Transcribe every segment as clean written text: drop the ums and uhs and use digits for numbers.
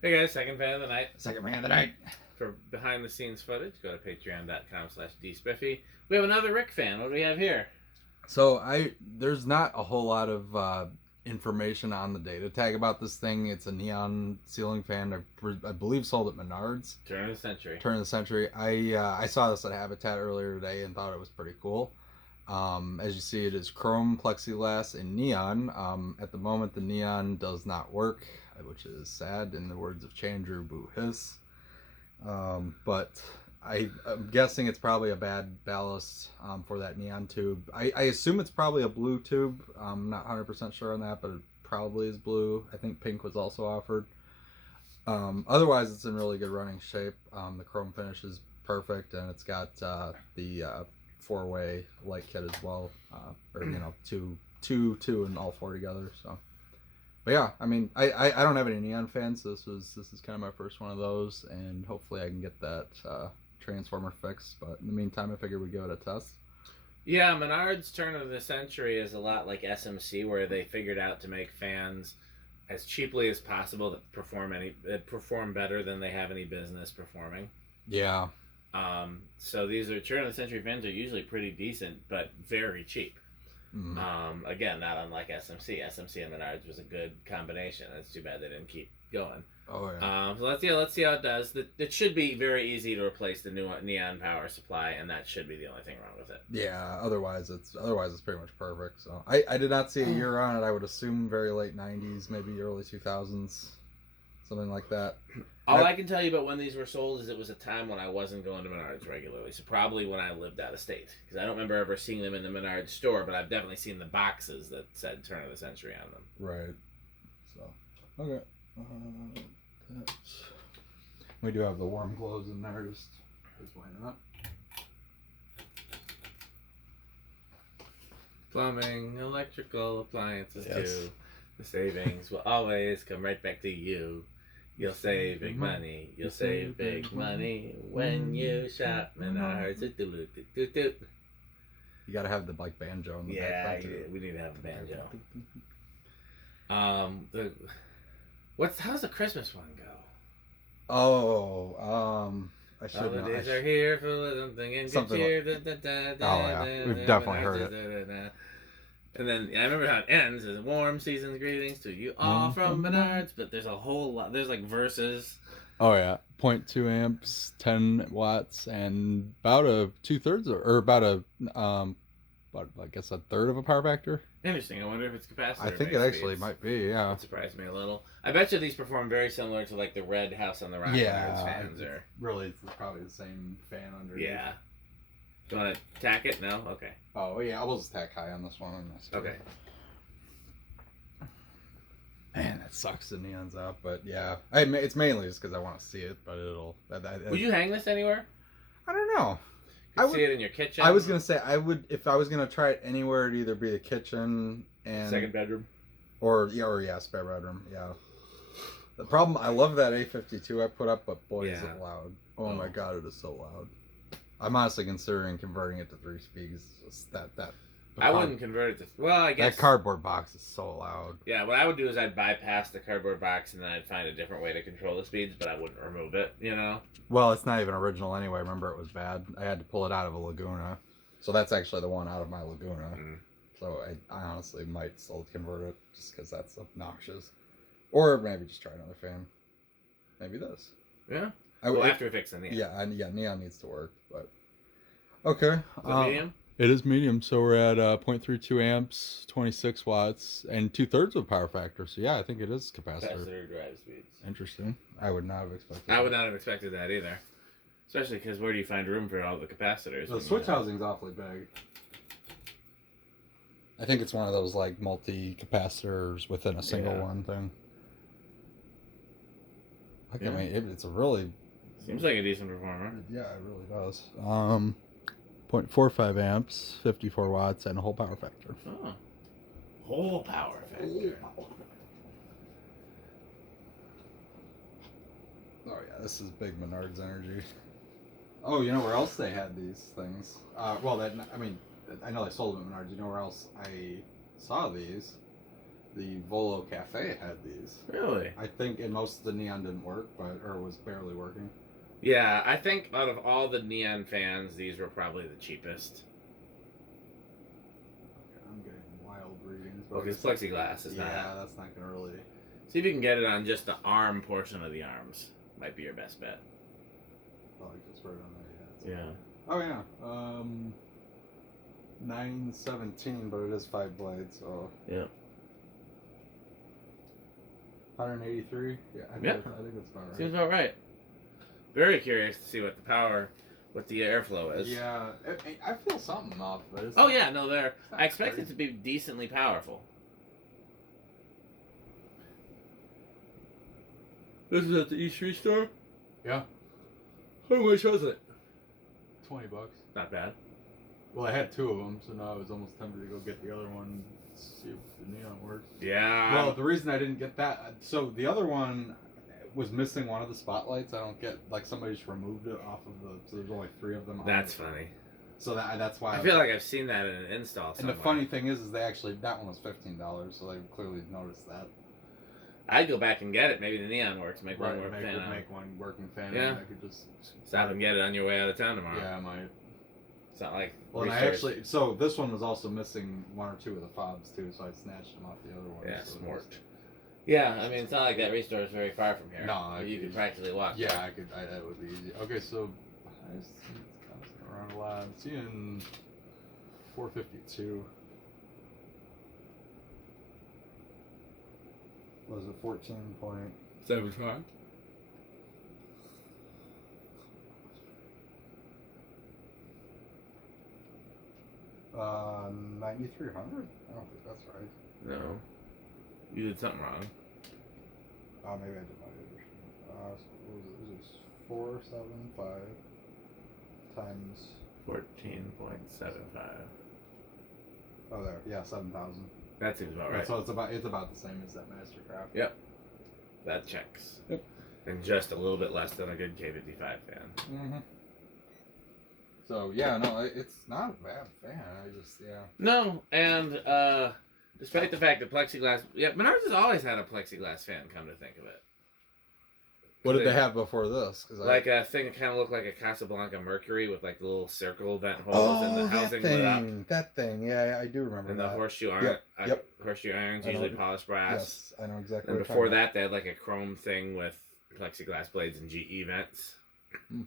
Hey guys, second fan of the night. Second man of the night. For behind the scenes footage, go to patreon.com/dspiffy. We have another Rick fan. What do we have here? So there's not a whole lot of information on the data tag about this thing. It's a neon ceiling fan. I believe sold at Menards. Turn of the century. Turn of the century. I saw this at Habitat earlier today and thought it was pretty cool. As you see, it is chrome, plexiglass, and neon. At the moment, the neon does not work, which is sad. In the words of Chandru, boo hiss. But I'm guessing it's probably a bad ballast for that neon tube. I assume it's probably a blue tube. I'm not 100% sure on that, but it probably is blue. I think pink was also offered. Otherwise, it's in really good running shape. The chrome finish is perfect, and it's got the four-way light kit as well, or two, and all four together. So. But yeah, I mean, I don't have any neon fans, so this is kind of my first one of those, and hopefully I can get that transformer fixed. But in the meantime, I figured we'd give it a test. Yeah, Menards Turn of the Century is a lot like SMC, where they figured out to make fans as cheaply as possible that perform better than they have any business performing. Yeah. So these are Turn of the Century fans are usually pretty decent, but very cheap. Mm-hmm. Again, not unlike SMC. SMC and Menards was a good combination. It's too bad they didn't keep going. Oh yeah. So let's see how it does. It should be very easy to replace the new neon power supply, and that should be the only thing wrong with it. Yeah. Otherwise, it's pretty much perfect. So I did not see a year on it. I would assume very late '90s, maybe early 2000s, something like that. All I can tell you about when these were sold is it was a time when I wasn't going to Menards regularly. So probably when I lived out of state. Because I don't remember ever seeing them in the Menards store, but I've definitely seen the boxes that said Turn of the Century on them. Right. So, okay. We do have the warm clothes in there, just lining up. Plumbing, electrical appliances too. The savings will always come right back to you. You'll save big money. You'll save big money when you shop Menards. You gotta have the banjo in the background too. Yeah, we need to have a banjo. How's the Christmas one go? I should know. Holidays are here for something and good cheer. Yeah, we've definitely heard it. And then I remember how it ends as warm season's greetings to you all from Menards, but there's a whole lot. There's like verses. Oh yeah, 0.2 amps, 10 watts, and about a 2/3 or about I guess a third of a power factor. Interesting. I wonder if it's capacitor. I think it actually might be. Yeah. It surprised me a little. I bet you these perform very similar to like the Red House on the Rock Menards fans. Really, it's probably the same fan underneath. Yeah. Do you want to tack it? No? Okay. Oh, yeah. I will just tack high on this one. Okay. Man, that sucks the neon's out. But yeah. It's mainly just because I want to see it. But it'll... Would you hang this anywhere? I don't know. I would see it in your kitchen. I was going to say, if I was going to try it anywhere, it'd either be the kitchen and... Second bedroom? Or spare bedroom. Yeah. The problem, I love that A52 I put up, but boy, is it loud. Oh my God, it is so loud. I'm honestly considering converting it to 3 speeds. I wouldn't convert it to... Well, I guess... That cardboard box is so loud. Yeah, what I would do is I'd bypass the cardboard box and then I'd find a different way to control the speeds, but I wouldn't remove it, you know? Well, it's not even original anyway. Remember, it was bad. I had to pull it out of a Laguna. So that's actually the one out of my Laguna. So I honestly might still convert it just because that's obnoxious. Or maybe just try another fan. Maybe this. Yeah. After we fix the neon. Yeah, neon needs to work, but... Okay. Is it medium? It is medium, so we're at 0.32 amps, 26 watts, and 2/3 of power factor. So yeah, I think it is capacitor. Capacitor drive speeds. Interesting. I would not have expected that. I would not have expected that either. Especially because where do you find room for all the capacitors? The switch housing's awfully big. I think it's one of those like multi-capacitors within a single one thing. I mean, it's a really... Seems like a decent performer. Yeah, it really does. 0.45 amps, 54 watts, and a whole power factor. Oh. Whole power factor. Oh yeah, this is big Menards energy. Oh, you know where else they had these things? I know they sold them at Menards. You know where else I saw these? the Volo Cafe had these. Really? I think, and most of the neon didn't work, or was barely working. Yeah, I think out of all the neon fans, these were probably the cheapest. Okay, I'm getting wild readings. Well, because plexiglass is not. Yeah, that's not gonna really. See if you can get it on just the arm portion of the arms. Might be your best bet. Oh, I just wrote it on there. Yeah. Oh yeah. 917, but it is 5 blades, so. Yeah. 183. Yeah. I think that's about right. Seems about right. Very curious to see what the airflow is. Yeah, I feel something off of it. Oh yeah, no, I expect it to be decently powerful. This is at the E3 store? Yeah. How much was it? $20. Not bad. Well, I had 2 of them, so now I was almost tempted to go get the other one, see if the neon works. Yeah. Well, the reason I didn't get that, so the other one was missing one of the spotlights. I don't get, like, somebody just removed it off of so there's only 3 of them. That's funny. So that's why I feel like I've seen that in an install somewhere. And the funny thing is they actually, that one was $15, so they clearly noticed that. I'd go back and get it. Maybe the neon works. Make one work fan out. Make one working fan. Yeah. And I could just stop and get it on your way out of town tomorrow. Yeah, I might. It's not like. Well, and I actually, so this one was also missing 1 or 2 of the fobs too, so I snatched them off the other one. Yeah, so smart. Yeah, I mean, it's not like that restore is very far from here. No, you could practically walk. Yeah, there. I could. That would be easy. Okay, so I see it's bouncing around a lot. I'm seeing 452. Was it 14.75? 9,300? I don't think that's right. No. You did something wrong. Maybe I did my what was it? 475 times 14.75. Oh, there. Yeah, 7,000. That seems about right. So it's about the same as that Mastercraft. Yep. That checks. Yep. And just a little bit less than a good K55 fan. Mm-hmm. So yeah, no, it's not a bad fan. No, and despite the fact that plexiglass, Menards has always had a plexiglass fan. Come to think of it. What did they have before this? Like a thing that kind of looked like a Casablanca Mercury with like the little circle vent holes and the housing lit up. That thing, yeah, I do remember and that. And the horseshoe iron, horseshoe irons, usually polished brass. Yes, I know exactly. And before that, they had like a chrome thing with plexiglass blades and GE vents. Hmm.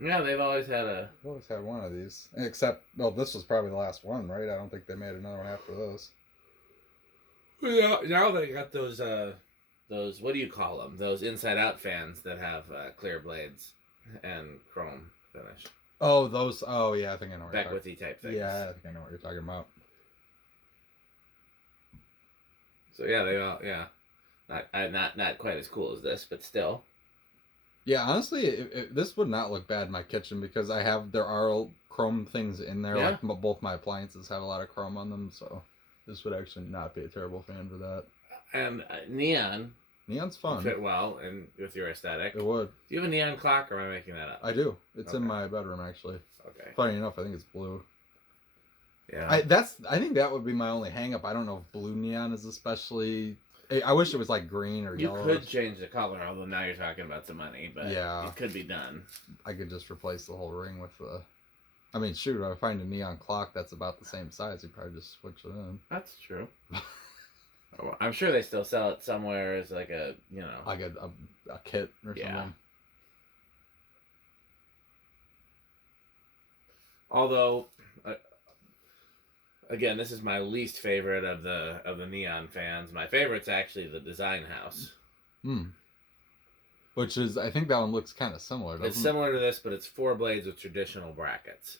Yeah, they've always had one of these. Except, well, this was probably the last one, right? I don't think they made another one after this. Yeah, now they got those what do you call them? Those inside-out fans that have clear blades and chrome finish. Oh, those. Oh, yeah, I think I know what you're talking about. Beckwithy type things. Yeah, I think I know what you're talking about. So yeah, they all not quite as cool as this, but still. Yeah, honestly, this would not look bad in my kitchen because there are chrome things in there. Yeah. Like both my appliances have a lot of chrome on them, so this would actually not be a terrible fan for that. And neon's fun. Fit well and with your aesthetic. It would. Do you have a neon clock, or am I making that up? I do. It's in my bedroom actually. Okay. Funny enough, I think it's blue. Yeah. I think that would be my only hang up. I don't know if blue neon is especially. I wish it was like green or yellow. You could change the color, although now you're talking about some money, but yeah, it could be done. I could just replace the whole ring with the. I mean, shoot, if I find a neon clock that's about the same size, you probably just switch it in. That's true. I'm sure they still sell it somewhere as like a, like a kit or something. Although, again, this is my least favorite of the neon fans. My favorite's actually the design house. Which is, I think that one looks kind of similar. It's similar to this, but it's 4 blades with traditional brackets.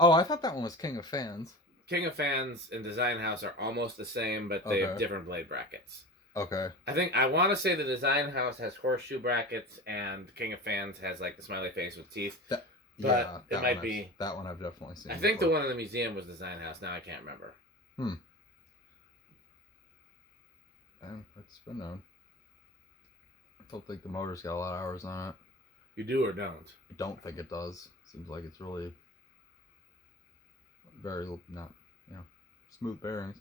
Oh, I thought that one was King of Fans. King of Fans and Design House are almost the same, but they have different blade brackets. Okay. I want to say the Design House has horseshoe brackets and King of Fans has like the smiley face with teeth. But it might be. That one I've definitely seen. I think the one in the museum was Design House. Now I can't remember. It's been known. I don't think the motor's got a lot of hours on it. You do or don't? I don't think it does. Seems like it's really very not, Smooth bearings.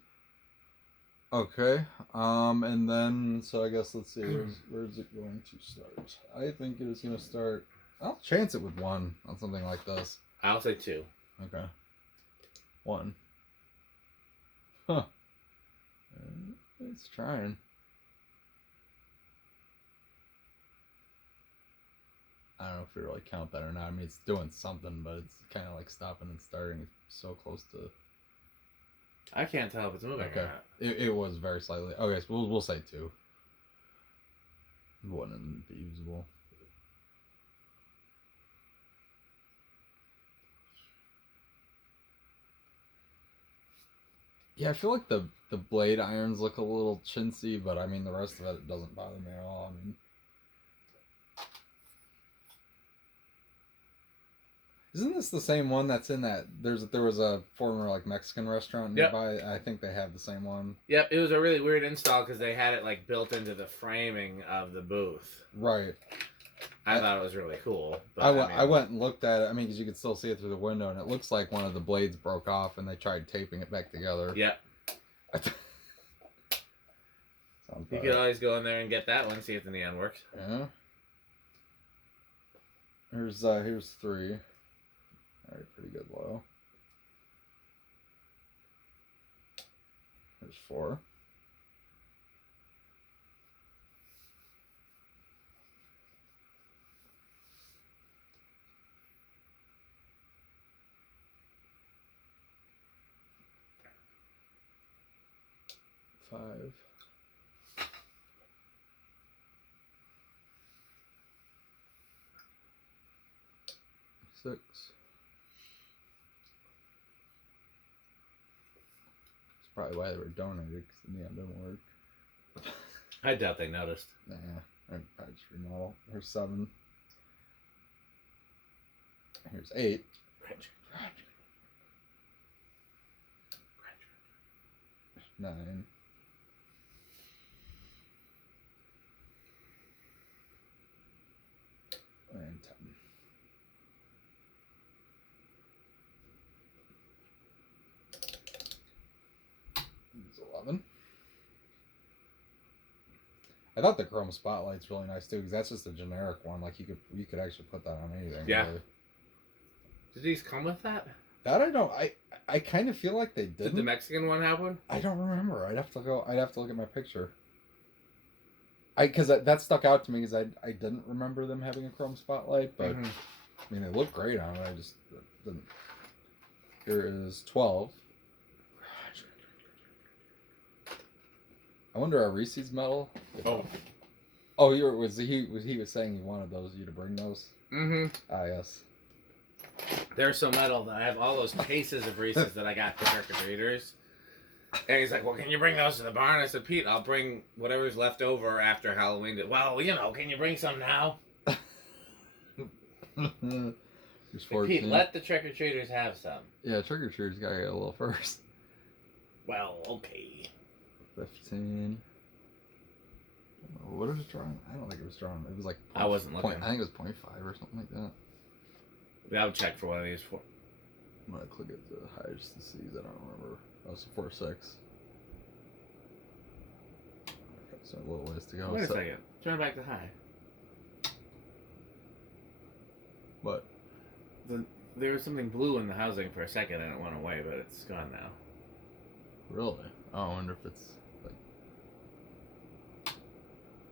Okay. And then so I guess let's see. Where's it going to start? I think it is going to start. I'll chance it with 1 on something like this. I'll say 2. Okay. 1. Huh. It's trying. I don't know if we really count that or not. I mean, it's doing something, but it's kind of like stopping and starting. It's so close to. I can't tell if it's moving or not. It was very slightly. Okay, so we'll say 2. It wouldn't be usable. Yeah, I feel like the blade irons look a little chintzy, but I mean the rest of it doesn't bother me at all. I mean, isn't this the same one that's in that? There was a former like Mexican restaurant nearby. Yep. I think they have the same one. Yep, it was a really weird install because they had it like built into the framing of the booth. Right. I thought it was really cool. But I went and looked at it. I mean, because you could still see it through the window, and it looks like one of the blades broke off, and they tried taping it back together. Yep. You could always go in there and get that one, see if the neon works. Yeah. Here's 3. All right, pretty good low. Here's 4. Five. 6. That's probably why they were donated, because the neon didn't work. I doubt they noticed. Nah, I'd probably just remodel. Here's 7. Here's 8. 9. And 10. It's 11. I thought the chrome spotlight's really nice too, because that's just a generic one. Like you could actually put that on anything. Yeah. Really. Did these come with that? That I don't. I kind of feel like they didn't. Did the Mexican one have one? I don't remember. I'd have to look at my picture. Because that stuck out to me because I didn't remember them having a chrome spotlight, but I mean they look great on it. I just didn't. Here is 12. I wonder, are Reese's metal? Oh. Oh, he was saying he wanted those. You to bring those? Mm-hmm. Ah, yes. They're so metal that I have all those cases of Reese's that I got for trick-or-treaters. And he's like, well, can you bring those to the barn? I said, Pete, I'll bring whatever's left over after Halloween. Well, can you bring some now? Pete, let the trick-or-treaters have some. Yeah, trick-or-treaters gotta get a little first. Well, okay. 15. What was it drawn? I don't think it was drawn. It was like... I wasn't looking. I think it was 0.5 or something like that. Yeah, I would check for one of these. I'm gonna click it to high just to see. I don't remember. Oh, it's 4.6. Okay, so a little ways to go. Wait a second. Turn it back to high. What? There was something blue in the housing for a second and it went away, but it's gone now. Really? Oh, I wonder if it's like...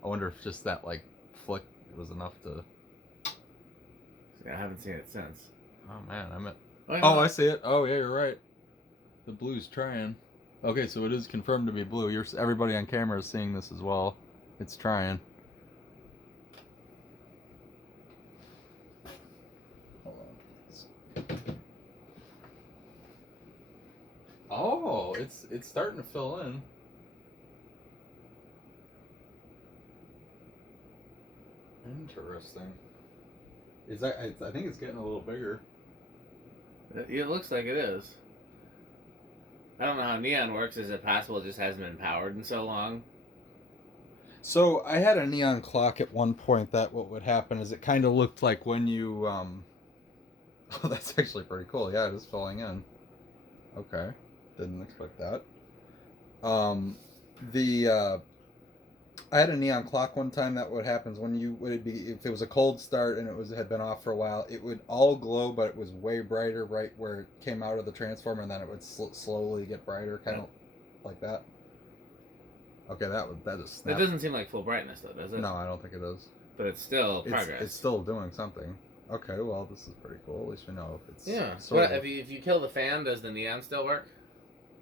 I wonder if just that like flick was enough to... I haven't seen it since. Oh man, I'm at... Oh, I see it. Oh yeah, you're right. The blue's trying. Okay, so it is confirmed to be blue. Everybody on camera is seeing this as well. It's trying. Hold on. Oh, it's starting to fill in. Interesting. I think it's getting a little bigger. It looks like it is. I don't know how neon works. Is it possible it just hasn't been powered in so long? So I had a neon clock at one point that what would happen is it kind of looked like when you... Oh, that's actually pretty cool. Yeah, it is filling in. Okay. Didn't expect that. I had a neon clock one time. That what happens when you would it be if it was a cold start and had been off for a while. It would all glow, but it was way brighter right where it came out of the transformer, and then it would slowly get brighter, kind of like that. Okay, that is. It doesn't seem like full brightness though, does it? No, I don't think it is. But it's still progress. It's still doing something. Okay, well this is pretty cool. At least we know if it's. Yeah. Well, if you kill the fan, does the neon still work?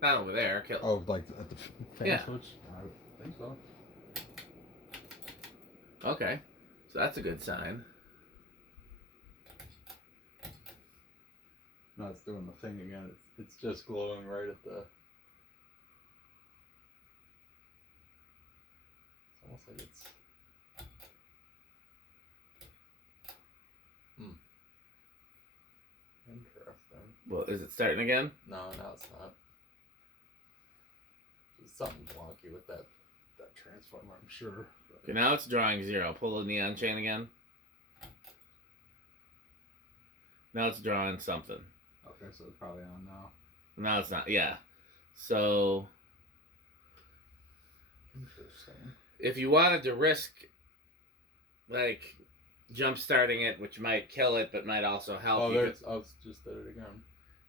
Not over there. Kill. Oh, like at the fan switch? I think so. Okay, so that's a good sign. No, it's doing the thing again. It's just glowing right at the. It's almost like it's. Interesting. Well, is it starting again? No, it's not. There's something wonky with that transformer, I'm sure. Okay, now it's drawing 0. Pull the neon chain again. Now it's drawing something. Okay, so it's probably on now. No, it's not. Yeah. So. Interesting. If you wanted to risk, like, jump starting it, which might kill it, but might also help. Oh, there's. I just did it again.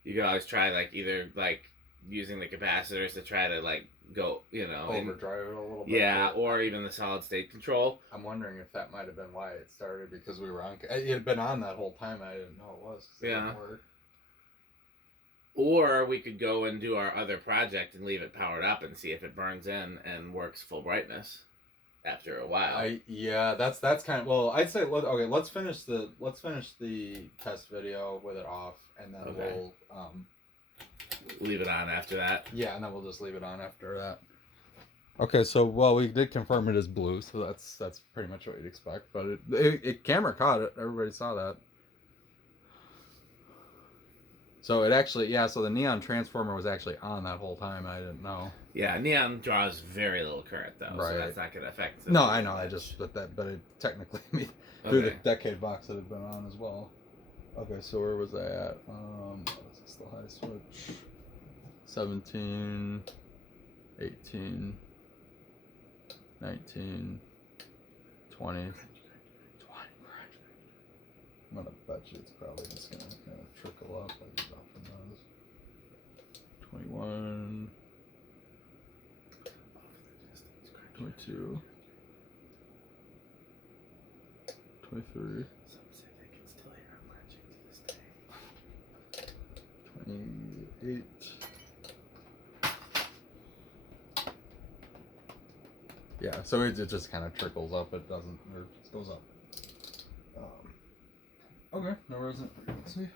You could always try, like, either, like, using the capacitors to try to, like, go, overdrive it a little bit. Yeah, or even the solid state control. I'm wondering if that might have been why it started, because we were on. It had been on that whole time. I didn't know it was. Yeah. It didn't work. Or we could go and do our other project and leave it powered up and see if it burns in and works full brightness after a while. That's kind of, well, I'd say let's finish the test video with it off, and then we'll leave it on after that. Yeah, and then we'll just leave it on after that. Okay, so we did confirm it is blue, so that's pretty much what you'd expect. But it camera caught it. Everybody saw that. So it actually, so the neon transformer was actually on that whole time. I didn't know. Yeah, neon draws very little current though, right. So that's not going to affect. No, I know. But it technically through the decade box it had been on as well. Okay, so where was I at? This is the high switch. 17, 18, 19, 20. I'm gonna bet you it's probably just gonna kind of trickle up like it often does. 21, 22, 23, Some say they can still hear him crunching to this day. 28. Yeah, so it just kind of trickles up. It doesn't, or it goes up. Okay, no isn't. Let's see.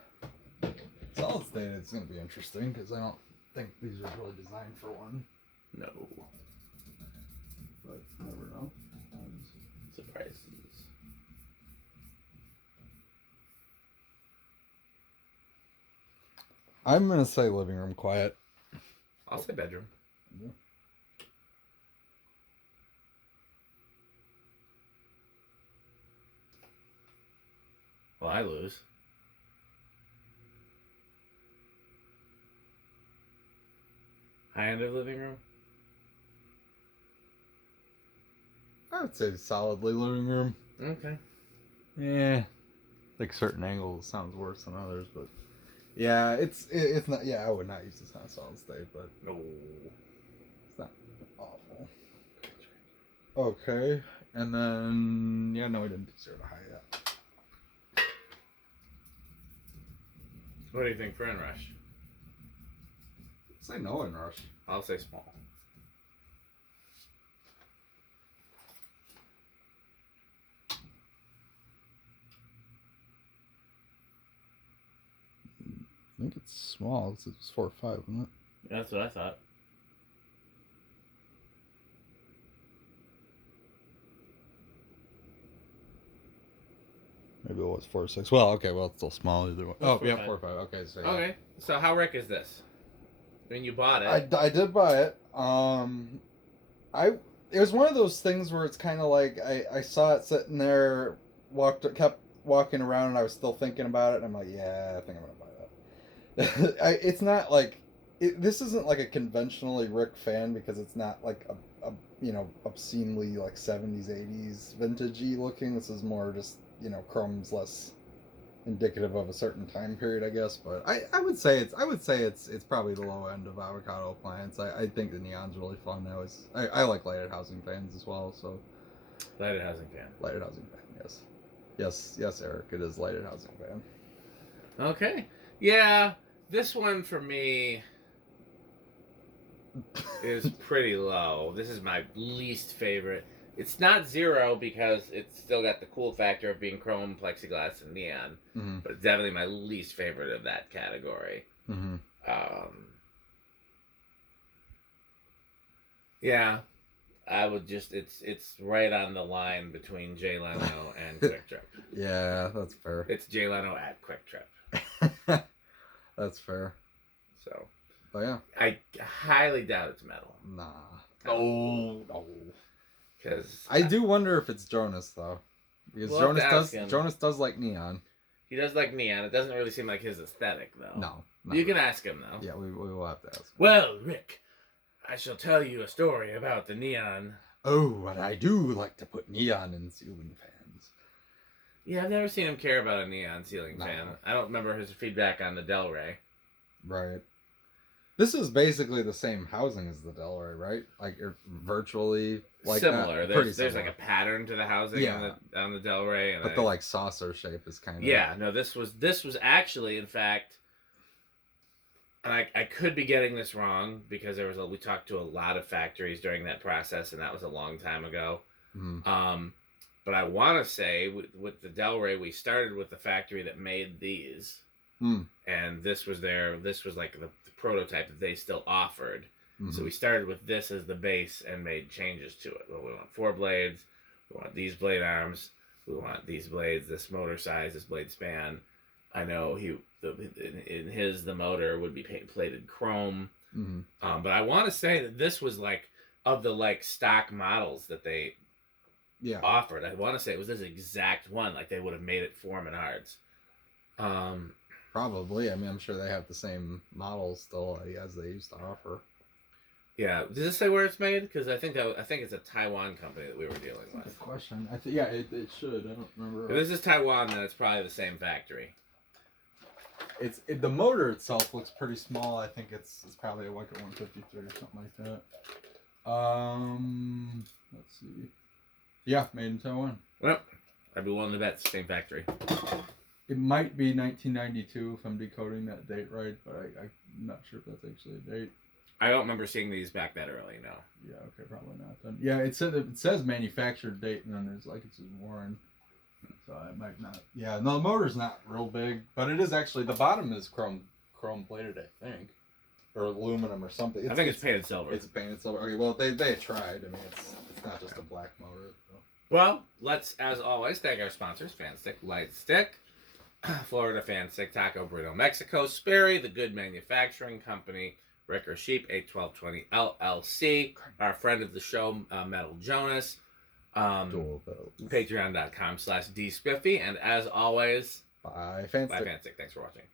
Solid state, it's going to be interesting because I don't think these are really designed for one. No. But you never know. Surprises. I'm going to say living room quiet. I'll say bedroom. Yeah. Well, I lose. High end of living room? I would say solidly living room. Okay. Yeah. Like certain angles sounds worse than others, but yeah, it's not. Yeah, I would not use this on solid state, but No. It's not awful. Okay, and then no, we didn't do 0 to high yet. What do you think for inrush? Say no in rush. I'll say small. I think it's small. It's 4 or 5, isn't it? That's what I thought. Maybe it was 4 or 6. Well, okay. Well, it's still small either way. Oh, 4 or yeah, 5. 4 or 5. Okay, so yeah. Okay. So how Rick is this? I mean, you bought it. I did buy it. It was one of those things where it's kind of like I saw it sitting there, kept walking around, and I was still thinking about it. And I'm like, yeah, I think I'm gonna buy that. It's not like This isn't like a conventionally Rick fan because it's not like a obscenely like 70s 80s vintagey looking. This is more just chrome's less indicative of a certain time period, I guess. But I would say it's probably the low end of avocado appliance. I think the neon's really fun. I like lighted housing fans as well. So Lighted housing fan. lighted housing fan, yes, Eric. It is lighted housing fan. Okay, yeah, this one for me is pretty low. This is my least favorite. It's not 0 because it's still got the cool factor of being chrome, plexiglass, and neon. Mm-hmm. But it's definitely my least favorite of that category. Mm-hmm. Yeah, I would just it's right on the line between Jay Leno and Quick Trip. Yeah, that's fair. It's Jay Leno at Quick Trip. That's fair. So, oh yeah, I highly doubt it's metal. Nah. No. Because I do wonder if it's Jonas though, because Jonas does like neon. He does like neon. It doesn't really seem like his aesthetic though. No. You can ask him though. Yeah, we will have to ask him. Well, Rick, I shall tell you a story about the neon. Oh, and I do like to put neon in ceiling fans. Yeah, I've never seen him care about a neon ceiling fan. I don't remember his feedback on the Del Rey. Right. This is basically the same housing as the Del Rey, right? Like virtually like similar. That. There's like a pattern to the housing on the Del Rey, but the like saucer shape is kind of this was actually, in fact, and I could be getting this wrong because we talked to a lot of factories during that process, and that was a long time ago. Mm-hmm. But I want to say with the Del Rey, we started with the factory that made these, and this was like the prototype that they still offered. Mm-hmm. So we started with this as the base and made changes to it. Well, we want 4 blades, we want these blade arms, we want these blades, this motor size, this blade span. I know the motor would be plated chrome, but I want to say that this was like of the like stock models that they offered. I want to say it was this exact one, like they would have made it for Menards. Probably. I mean, I'm sure they have the same models still as they used to offer. Yeah. Does it say where it's made? Because I think it's a Taiwan company that we were dealing with. Good question. It should. I don't remember. If this is Taiwan, then it's probably the same factory. The motor itself looks pretty small. I think it's probably like a 153 or something like that. Let's see. Yeah, made in Taiwan. Well, I'd be willing to bet it's the same factory. It might be 1992 if I'm decoding that date right, but I'm not sure if that's actually a date. I don't remember seeing these back that early, no. Yeah, okay, probably not then. Yeah, it says manufactured date, and then there's like it says Warren. So it might not. Yeah, no, the motor's not real big, but it is actually, the bottom is chrome plated, I think. Or aluminum or something. I think it's painted silver. It's painted silver. Okay, well, they tried. I mean, it's not just a black motor. So. Well, let's, as always, thank our sponsors, Fanstick, Light Stick, Florida Fanstick, Taco Burrito, Mexico, Sperry, The Good Manufacturing Company, Ricker Sheep, 81220 LLC, our friend of the show, Metal Jonas, Patreon.com/DSpiffy, and as always, bye Fanstick. Thanks for watching.